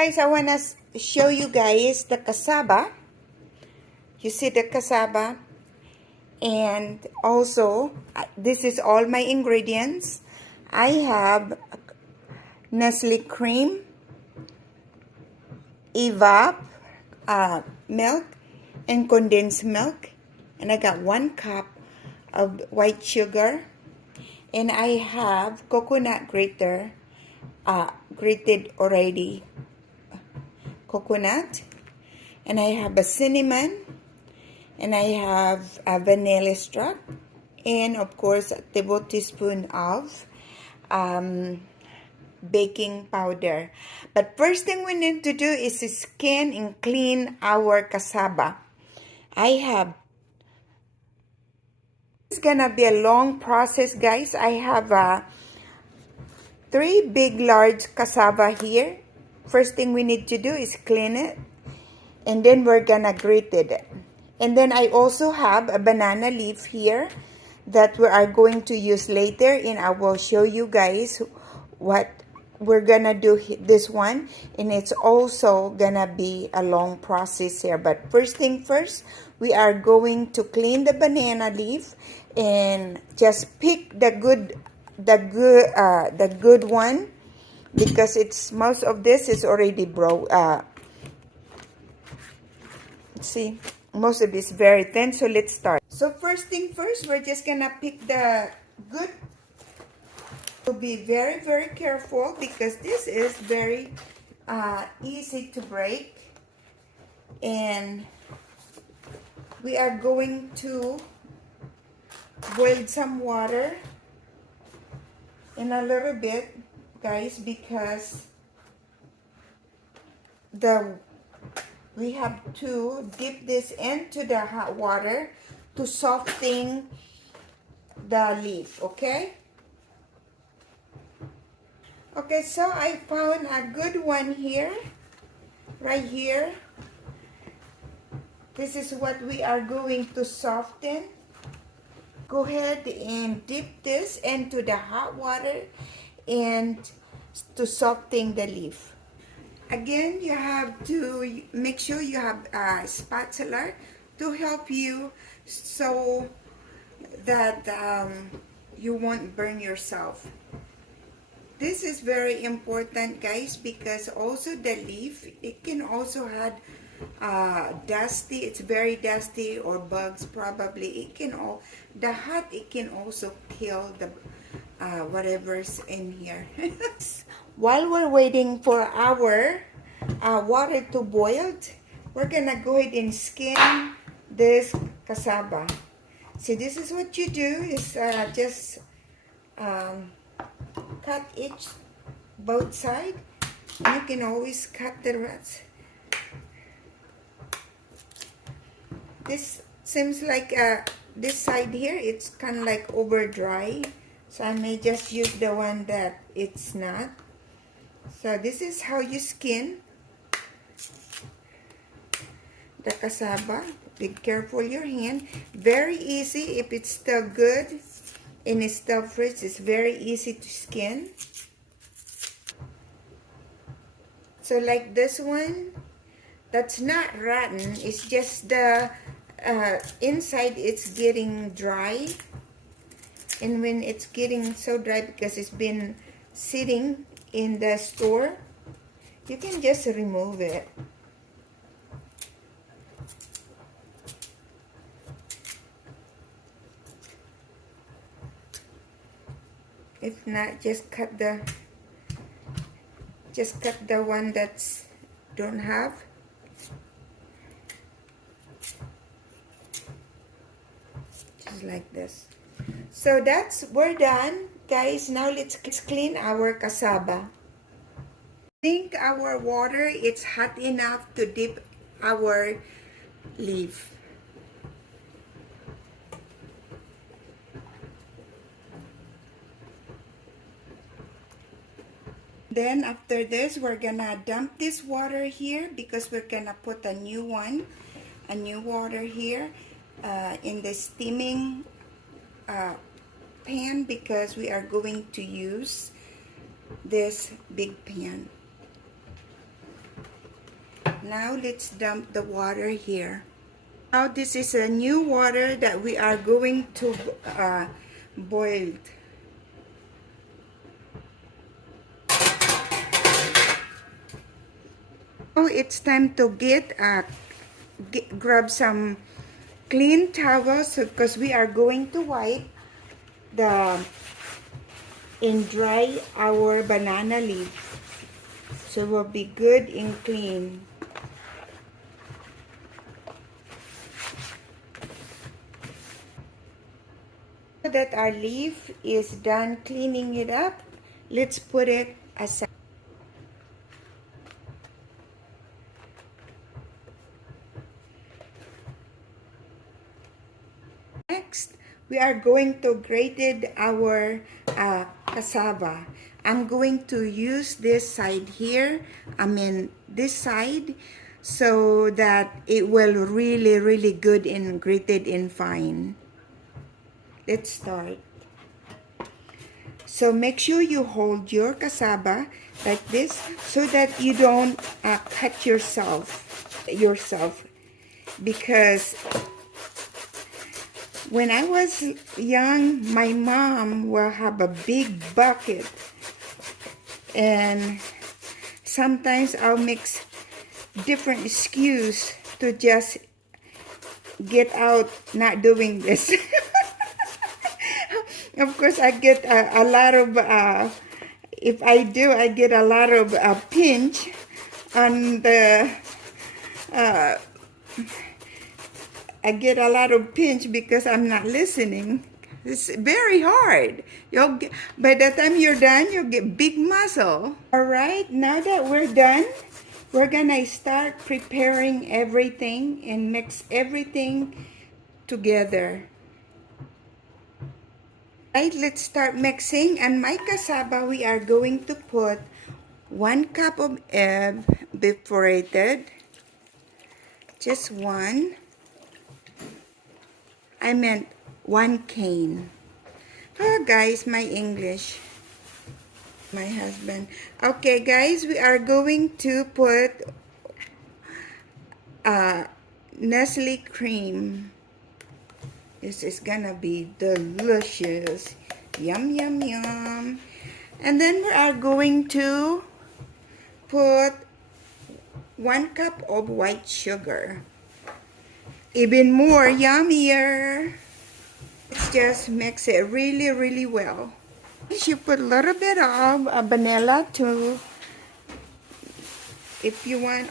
Guys, I want to show you guys the cassava. You see the cassava, and also this is all my ingredients. I have Nestle cream, evap, milk, and condensed milk, and I got 1 cup of white sugar, and I have coconut grater, grated already coconut, and I have a cinnamon, and I have a vanilla extract, and of course a tablespoon of baking powder. But first thing we need to do is skin and clean our cassava. It's gonna be a long process, guys. I have 3 big large cassava here. First thing we need to do is clean it, and then we're gonna grate it. And then I also have a banana leaf here that we are going to use later, and I will show you guys what we're gonna do this one, and it's also gonna be a long process here. But first thing first, we are going to clean the banana leaf and just pick the good one, because it's most of this is already see, most of this very thin. So let's start. So first thing first, we're just gonna pick the good. To be very, very careful, because this is very easy to break, and we are going to boil some water in a little bit, guys, because we have to dip this into the hot water to soften the leaf. Okay, so I found a good one here, right here. This is what we are going to soften. Go ahead and dip this into the hot water and to soften the leaf. Again, you have to make sure you have a spatula to help you so that you won't burn yourself. This is very important, guys, because also the leaf, it can also have dusty. It's very dusty, or bugs probably. It can the hot, it can also kill the whatever's in here. While we're waiting for our water to boil, we're gonna go ahead and skin this cassava. See, this is what you do is just cut both sides. You can always cut the rest. This seems like this side here, it's kind of like over dry, so I may just use the one that it's not. So this is how you skin the cassava. Be careful your hand. Very easy if it's still good and it's still fresh. It's very easy to skin. So like this one, that's not rotten. It's just the inside, it's getting dry. And when it's getting so dry because it's been sitting in the store, you can just remove it. If not, just cut the one that's don't have. Just like this. So we're done, guys. Now let's clean our cassava. I think our water is hot enough to dip our leaf. Then after this, we're gonna dump this water here, because we're gonna put a new water here in the steaming pan, because we are going to use this big pan. Now let's dump the water here. Now this is a new water that we are going to boil. Now it's time to grab some clean towels because we are going to wipe the and dry our banana leaf, so it will be good and clean. So that our leaf is done cleaning it up, let's put it aside. Next, we are going to grate our cassava. I'm going to use this side here, this side, so that it will really good and grated and fine. Let's start. So make sure you hold your cassava like this so that you don't cut yourself because when I was young, my mom will have a big bucket, and sometimes I'll mix different SKUs to just get out not doing this. Of course, I get a lot of, if I do, I get a lot of pinch on the, I get a lot of pinch because I'm not listening. It's very hard. By the time you're done, you'll get big muscle. All right, now that we're done, we're gonna start preparing everything and mix everything together. Right, let's start mixing. And my cassava, we are going to put 1 cup of egg evaporated. Just one. I meant 1 cane. Oh, guys, my English. My husband. Okay, guys, we are going to put Nestle cream. This is gonna be delicious. Yum, yum, yum. And then we are going to put 1 cup of white sugar. Even more yummier. Let's just mix it really well. You put a little bit of vanilla too, if you want.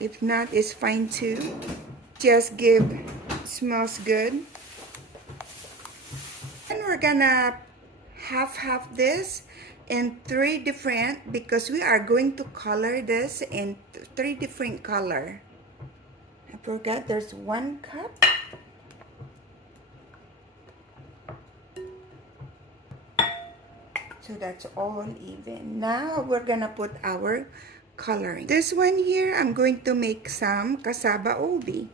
If not, it's fine too. Just smells good. And we're gonna half this in 3 different, because we are going to color this in 3 different color. I forgot there's 1 cup. So that's all even. Now we're gonna put our coloring. This one here, I'm going to make some cassava obi,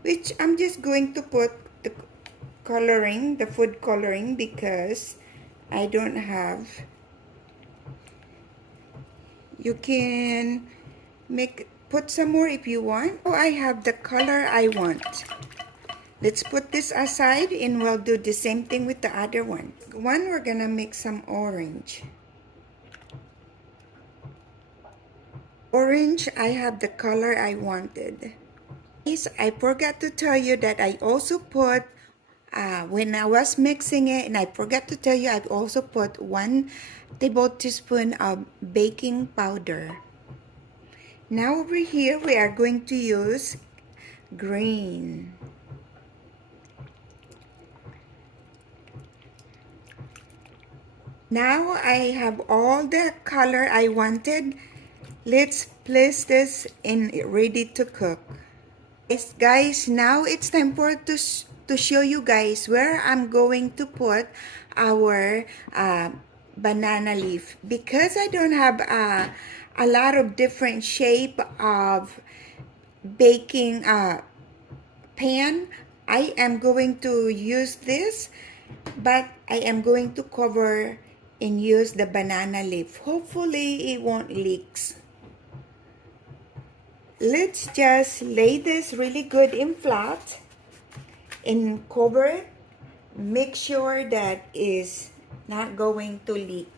which I'm just going to put the coloring, the food coloring, because I don't have. You can put some more if you want. Oh, I have the color I want. Let's put this aside and we'll do the same thing with the other one. We're gonna make some orange. Orange, I have the color I wanted. Yes, I forgot to tell you that I also put, when I was mixing it, and I forgot to tell you, I also put 1 tablespoon of baking powder. Now over here, we are going to use green. Now I have all the color I wanted. Let's place this in ready to cook. Yes, guys, now it's time to show you guys where I'm going to put our banana leaf. Because I don't have a lot of different shape of baking pan, I am going to use this, but I am going to cover and use the banana leaf. Hopefully it won't leaks. Let's just lay this really good in flat and cover it. Make sure that is not going to leak.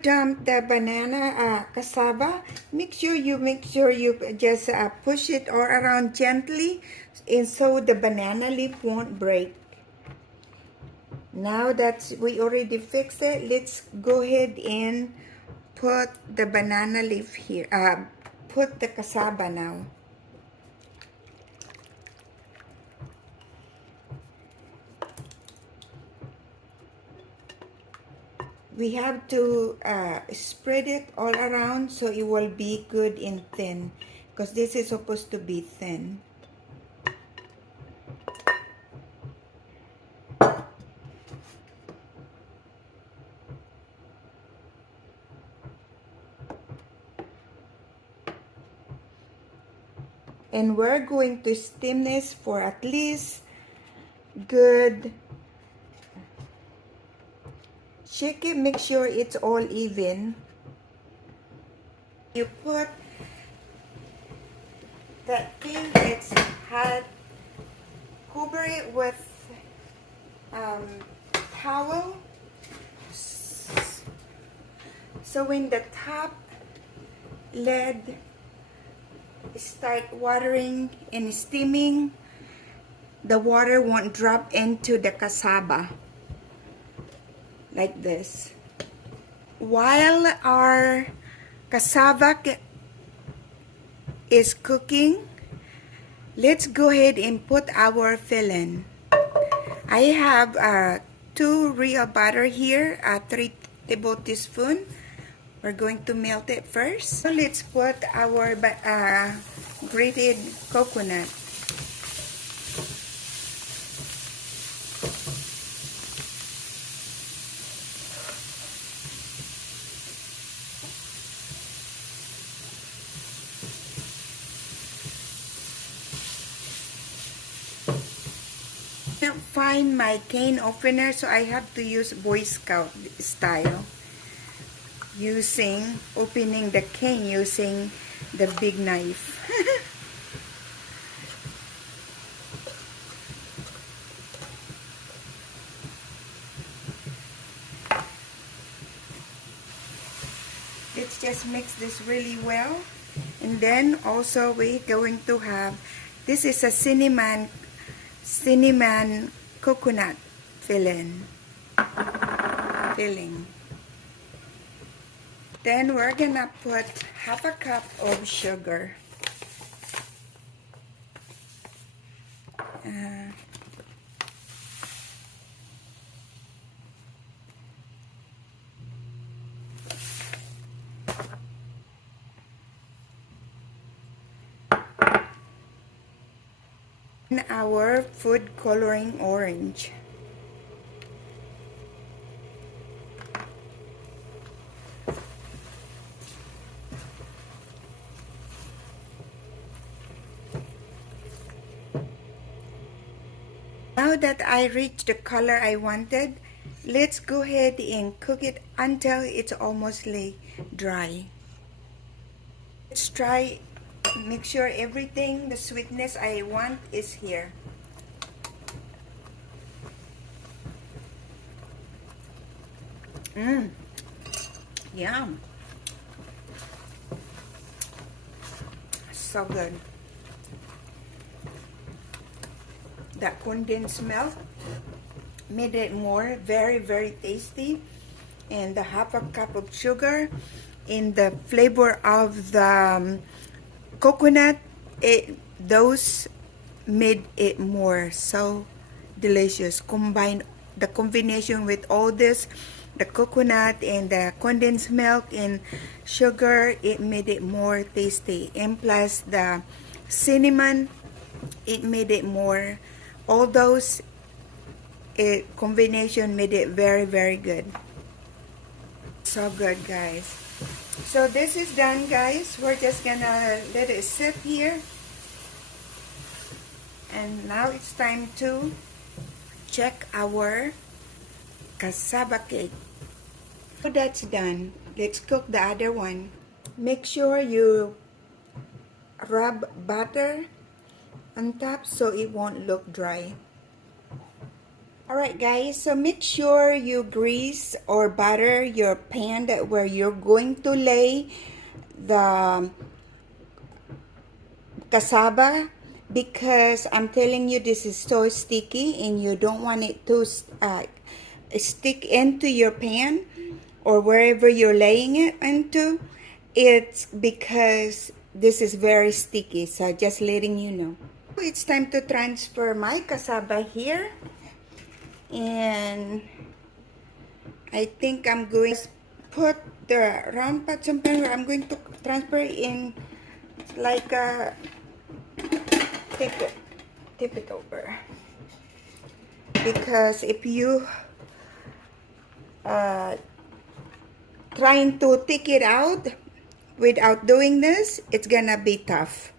Dump the banana cassava. Make sure you just push it all around gently, and so the banana leaf won't break. Now that we already fixed it, let's go ahead and put the banana leaf here. Put the cassava now. We have to spread it all around so it will be good and thin, because this is supposed to be thin. And we're going to steam this for at least good. Shake it, make sure it's all even. You put that thing that's hot, cover it with towel. So when the top lid start watering and steaming, the water won't drop into the cassava like this. While our cassava is cooking, let's go ahead and put our filling. I have 2 real butter here, 3 tablespoons. We're going to melt it first. So let's put our grated coconut. I can't find my cane opener, so I have to use Boy Scout style. Opening the cane using the big knife. Let's just mix this really well. And then also we're going to have, this is a cinnamon coconut filling. Then we're gonna put half a cup of sugar. And our food coloring orange. Now that I reached the color I wanted, let's go ahead and cook it until it's almost dry. Let's try, make sure everything, the sweetness I want is here. Yum. So good. That condensed milk made it more very tasty, and the half a cup of sugar and the flavor of the coconut, those made it more so delicious. The combination with all this, the coconut and the condensed milk and sugar, it made it more tasty, and plus the cinnamon, it made it more. All those combination made it very good. So good, guys. So this is done, guys. We're just gonna let it sit here, and now it's time to check our cassava cake. So that's done. Let's cook the other one. Make sure you rub butter on top so it won't look dry. Alright guys, so make sure you grease or butter your pan where you're going to lay the cassava, because I'm telling you this is so sticky and you don't want it to stick into your pan or wherever you're laying it into. It's because this is very sticky, so just letting you know. It's time to transfer my cassava here, and I think I'm going to put the round patson pan where I'm going to transfer in like a tip it over, because if you trying to take it out without doing this, it's gonna be tough.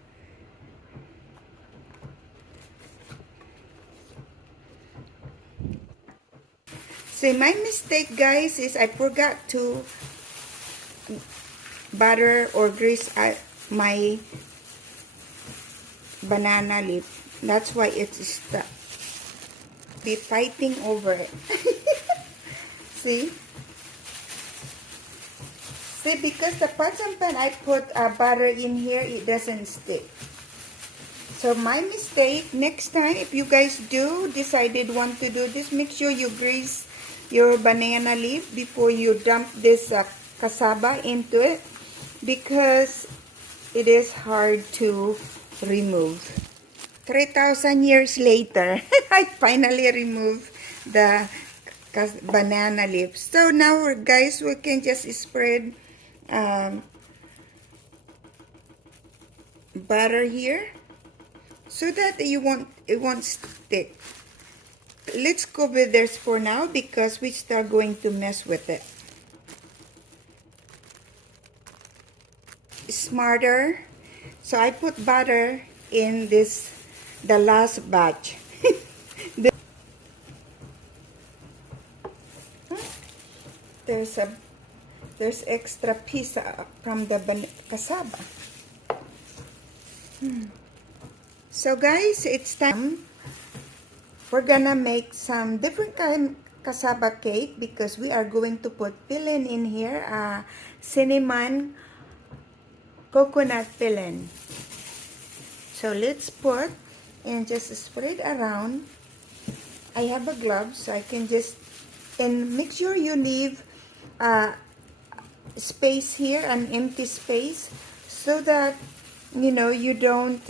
See, my mistake guys is I forgot to butter or grease my banana leaf. That's why it's stuck. Be fighting over it. See? See, because the patson pan I put butter in here, it doesn't stick. So my mistake, next time if you guys decided want to do this, make sure you grease your banana leaf before you dump this cassava into it, because it is hard to remove. 3,000 years later, I finally removed the banana leaf. So now guys, we can just spread butter here so that it won't stick. Let's cover this for now because we start going to mess with it. Smarter. So I put butter in the last batch. There's extra piece from the cassava. So guys, it's time. We're gonna make some different kind cassava cake because we are going to put filling in here, cinnamon coconut filling. So let's put and just spread around. I have a glove so I can just, and make sure you leave space here, an empty space, so that you don't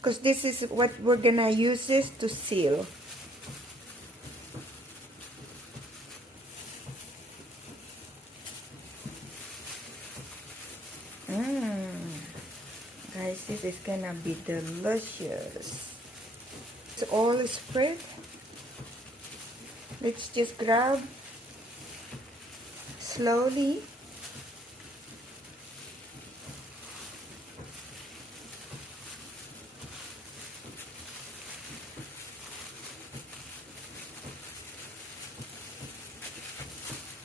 because this is what we're gonna use this to seal. Guys, this is gonna be delicious. It's all spread. Let's just grab slowly.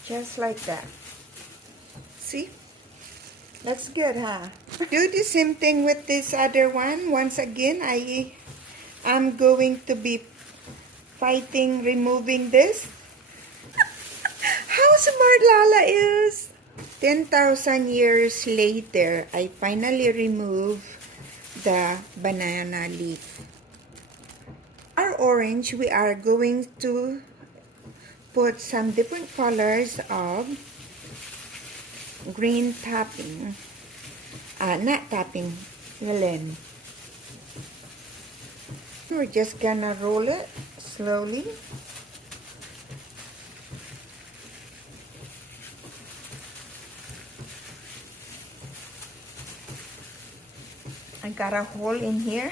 Just like that. See? That's good, huh? Do the same thing with this other one. Once again, I'm going to be fighting removing this. How smart Lala is! 10,000 years later, I finally remove the banana leaf. Our orange, we are going to put some different colors of green topping, not topping, filling. We're just gonna roll it slowly. I got a hole in here.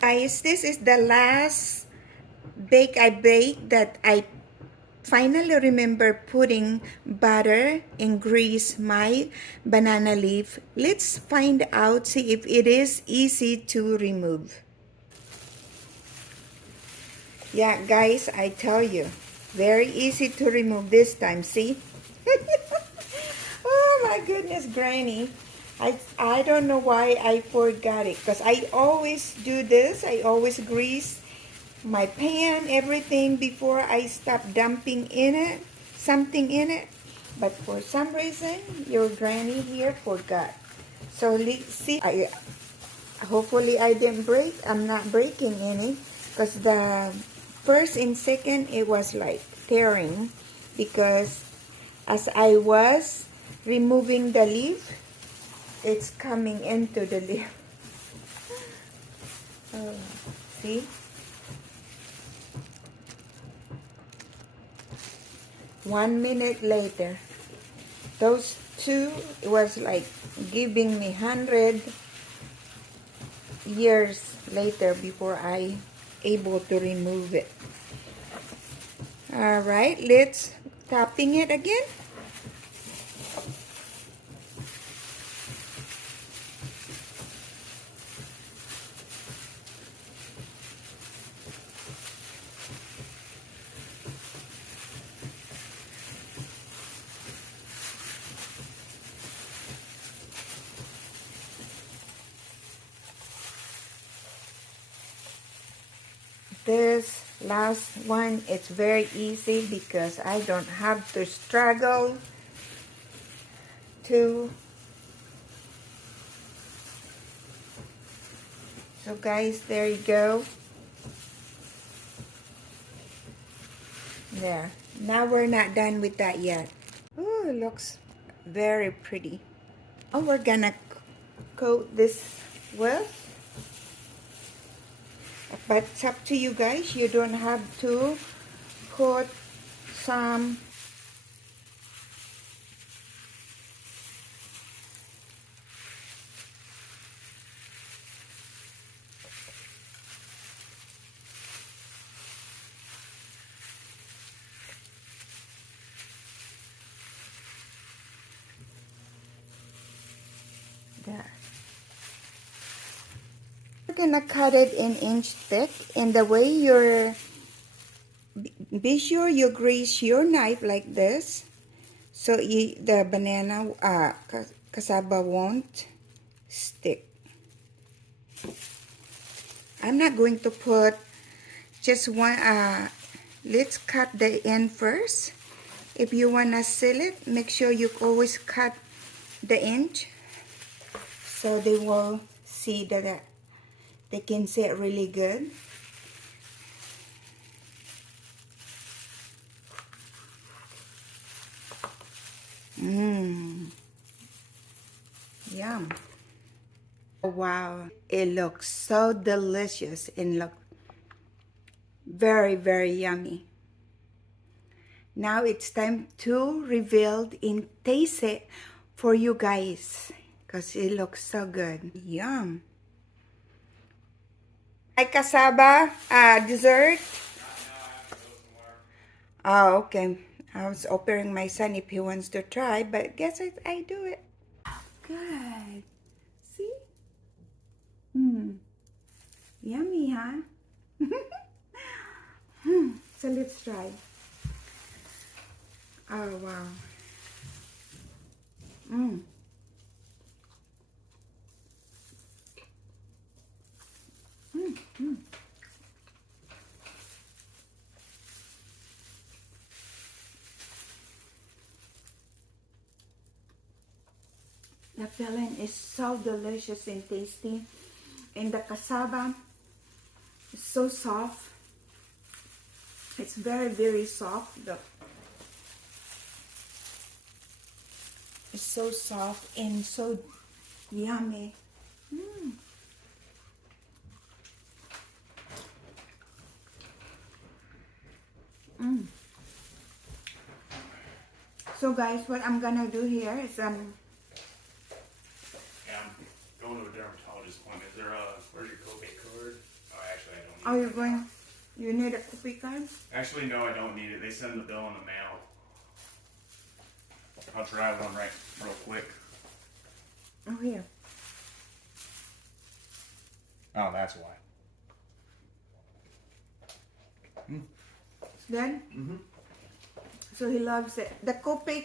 Guys, this is the last bake I baked that I finally remember putting butter and grease my banana leaf. Let's find out, see if it is easy to remove. Yeah, guys, I tell you, very easy to remove this time. See? Oh my goodness, Granny. I don't know why I forgot it, because I always do this. I always grease my pan, everything before I stop dumping in it, something in it. But for some reason, your Granny here forgot. So let's see. Hopefully I didn't break. I'm not breaking any, because the first and second it was like tearing, because as I was removing the leaf, it's coming into the leaf. Oh, see? One minute later, those two, it was like giving me 100 years later before I able to remove it. All right, let's tapping it again. This last one, it's very easy because I don't have to struggle to. So guys, there you go. There. Now we're not done with that yet. Oh, it looks very pretty. Oh, we're gonna coat this with. But it's up to you guys. You don't have to put some. There. We're gonna cut it in inch thick, and the way you're, be sure you grease your knife like this, so the banana cassava won't stick. I'm not going to put just one. Let's cut the end first. If you wanna seal it, make sure you always cut the inch, so they will see that they can see it really good. Mmm. Yum. Oh, wow. It looks so delicious and look very, very yummy. Now it's time to reveal and taste it for you guys, because it looks so good. Yum. My cassava dessert. Oh, okay. I was offering my son if he wants to try, but guess I do it. Good. See? Yummy, huh? So let's try. Oh, wow. The filling is so delicious and tasty. And the cassava is so soft. It's very, very soft. It's so soft and so yummy. So guys, what I'm gonna do here is Yeah, I'm going to a dermatologist appointment. Is there where's your copay card? Oh, actually, I don't need Oh, it. you're going, you need a copay card? Actually, no, I don't need it. They send the bill in the mail. I'll try one right real quick. Oh, here. Oh, that's why. Good? Mm-hmm. So he loves it. The copay,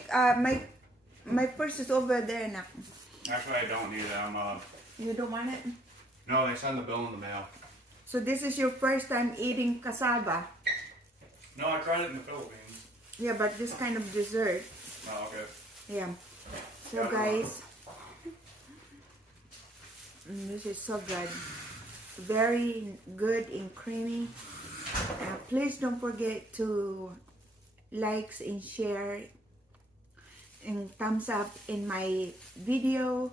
my purse is over there now. Actually, I don't need it. You don't want it? No, they send the bill in the mail. So this is your first time eating cassava. No, I tried it in the Philippines. Yeah, but this kind of dessert. Oh, okay. Yeah. So guys, this is so good. Very good and creamy. Please don't forget to likes and share and thumbs up in my video.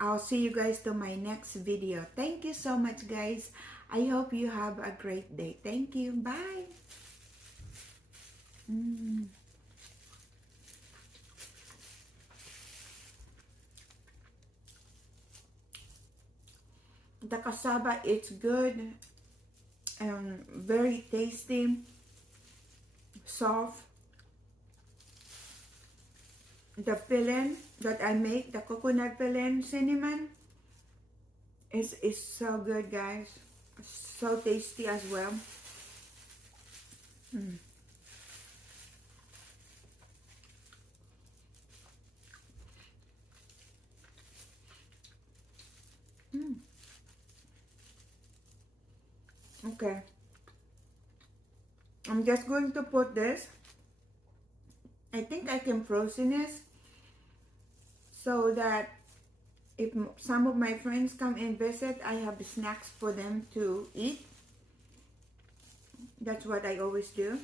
I'll see you guys to my next video. Thank you so much, guys. I hope you have a great day. Thank you. Bye. The cassava, it's good and very tasty, soft. The filling that I make, the coconut filling cinnamon, is so good, guys. So tasty as well. Okay. I'm just going to put this. I think I can frozen this so that if some of my friends come and visit, I have snacks for them to eat. That's what I always do.